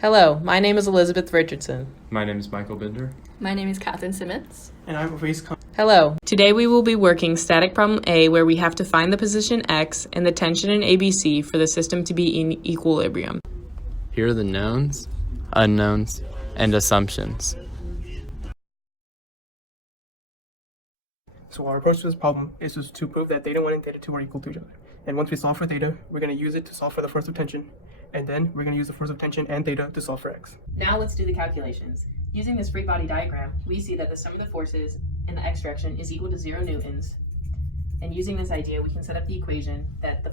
Hello, my name is Elizabeth Richardson. My name is Michael Bender. My name is Kathryn Simmons. And I'm Ovais. Hello. Today we will be working static problem A, where we have to find the position X and the tension in ABC for the system to be in equilibrium. Here are the knowns, unknowns, and assumptions. So our approach to this problem is just to prove that theta 1 and theta 2 are equal to each other. And once we solve for theta, we're going to use it to solve for the force of tension. And then we're going to use the force of tension and theta to solve for x. Now let's do the calculations. Using this free body diagram, we see that the sum of the forces in the x direction is equal to 0 newtons. And using this idea, we can set up the equation that the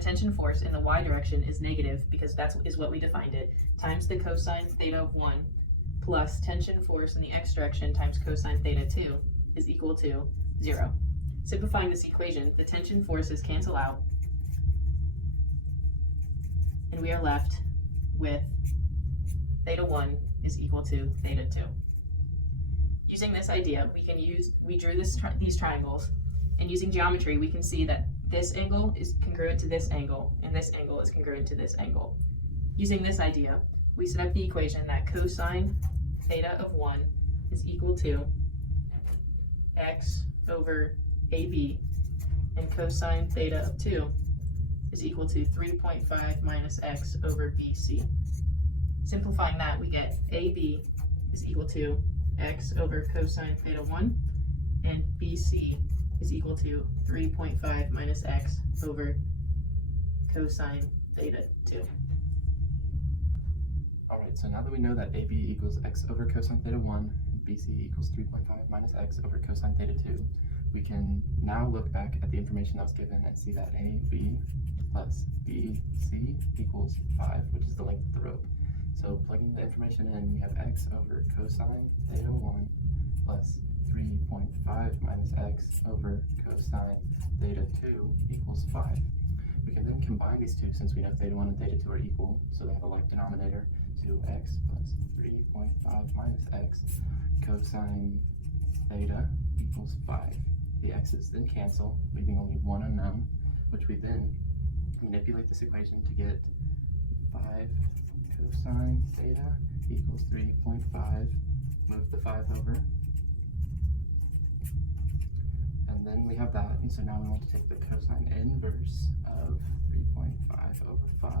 tension force in the y direction is negative, because that is what we defined it, times the cosine theta of 1 plus tension force in the x direction times cosine theta 2 is equal to 0. Simplifying this equation, the tension forces cancel out, and we are left with theta 1 is equal to theta 2. Using this idea, we drew these triangles, and using geometry, we can see that this angle is congruent to this angle, and this angle is congruent to this angle. Using this idea, we set up the equation that cosine theta of 1 is equal to x over AB, and cosine theta of 2 is equal to 3.5 minus x over BC. Simplifying that, we get AB is equal to x over cosine theta 1, and BC is equal to 3.5 minus x over cosine theta 2. Alright, so now that we know that AB equals x over cosine theta 1 and BC equals 3.5 minus x over cosine theta 2, we can now look back at the information that was given and see that AB plus BC equals 5, which is the length of the rope. So plugging the information in, we have x over cosine theta 1 plus 3.5 minus x over cosine theta 2 equals 5. We can then combine these two, since we know theta 1 and theta 2 are equal, so they have a like denominator, to x plus 3.5 minus x cosine theta equals 5. The x's then cancel, leaving only one unknown, which we then manipulate this equation to get 5 cosine theta equals 3.5. Move the 5 over. And then we have that, and so now we want to take the cosine inverse of 3.5 over 5,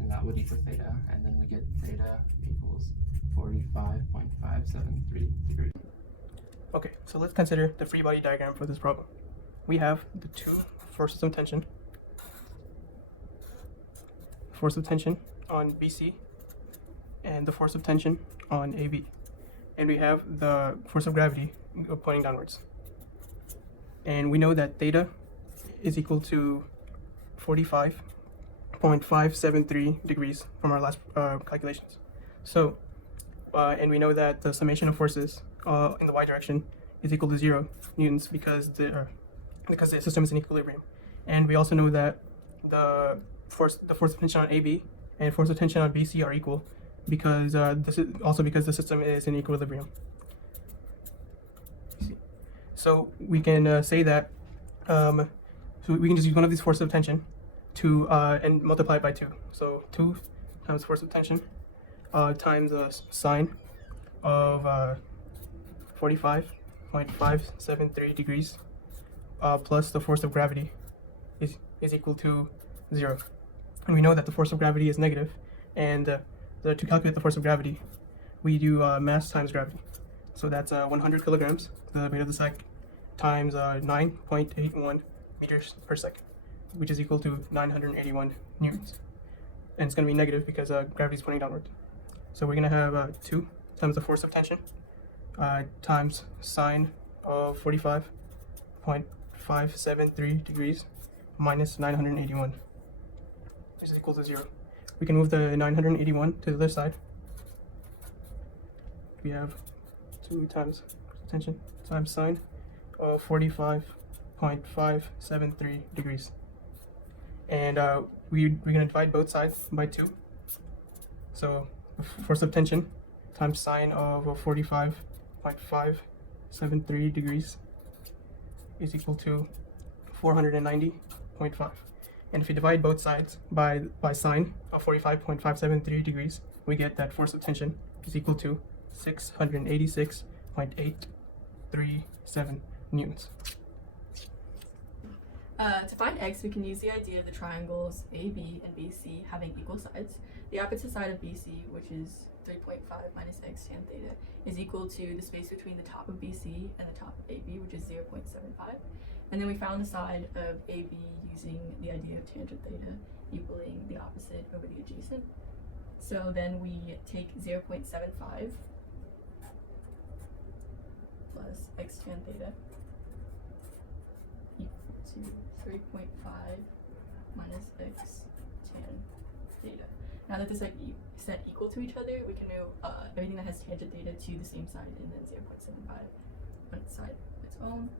and that would equal theta, and then we get theta equals 45.573 degrees. Okay, so let's consider the free body diagram for this problem. We have the two forces of tension. Force of tension on BC and the force of tension on AB. And we have the force of gravity pointing downwards. And we know that theta is equal to 45.573 degrees from our last calculations. So, and we know that the summation of forces in the y direction is equal to 0 newtons because the system is in equilibrium. And we also know that the force of tension on AB and force of tension on BC are equal because this is also because the system is in equilibrium. So we can say that so we can just use one of these forces of tension to and multiply it by 2. So 2 times force of tension times sine of 45.573 degrees plus the force of gravity is equal to 0. And we know that the force of gravity is negative, and to calculate the force of gravity, we do mass times gravity. So that's 100 kilograms to the beta of the sec times 9.81 meters per second, which is equal to 981 newtons. And it's going to be negative because gravity is pointing downward. So we're going to have 2 times the force of tension times sine of 45.573 degrees minus 981, which is equal to 0. We can move the 981 to the other side. We have 2 times tension times sine of 45.573 degrees. And we're going to divide both sides by 2. So force of tension times sine of 45.573 degrees is equal to 490.5. And if you divide both sides by sine of 45.573 degrees, we get that force of tension is equal to 686.837 newtons. To find x, we can use the idea of the triangles AB and BC having equal sides. The opposite side of BC, which is 3.5 minus x tan theta, is equal to the space between the top of BC and the top of AB, which is 0.75. And then we found the side of AB using the idea of tangent theta equaling the opposite over the adjacent. So then we take 0.75 plus x tan theta equal to 3.5 minus x tan theta. Now that this is set equal to each other, we can move everything that has tangent theta to the same side, and then 0.75 on its side of its own.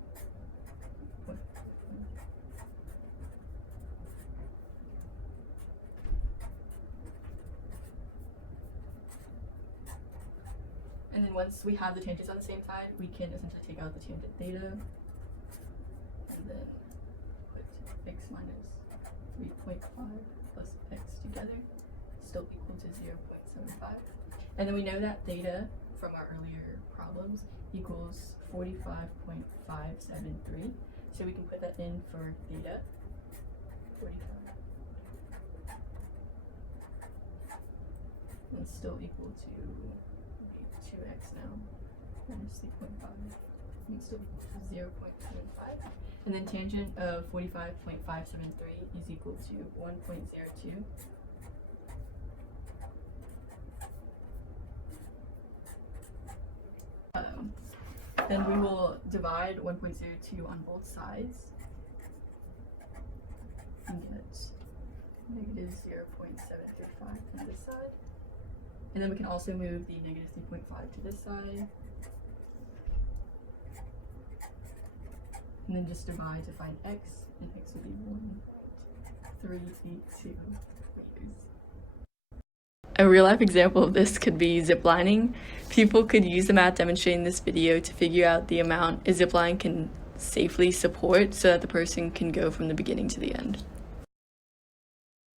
And then once we have the tangents on the same side, we can essentially take out the tangent theta and then put x minus 3.5 plus x together, still equal to 0.75. And then we know that theta from our earlier problems equals 45.573. So we can put that in for theta, 45. And it's still equal to 2x now, minus 3.5, and it's still equal to 0.75. And then tangent of 45.573 is equal to 1.02. Then we will divide 1.02 on both sides and get negative 0.735 on this side. And then we can also move the negative 3.5 to this side. And then just divide to find x, and x will be 1.382 meters. A real-life example of this could be ziplining. People could use the math demonstrated in this video to figure out the amount a zipline can safely support so that the person can go from the beginning to the end.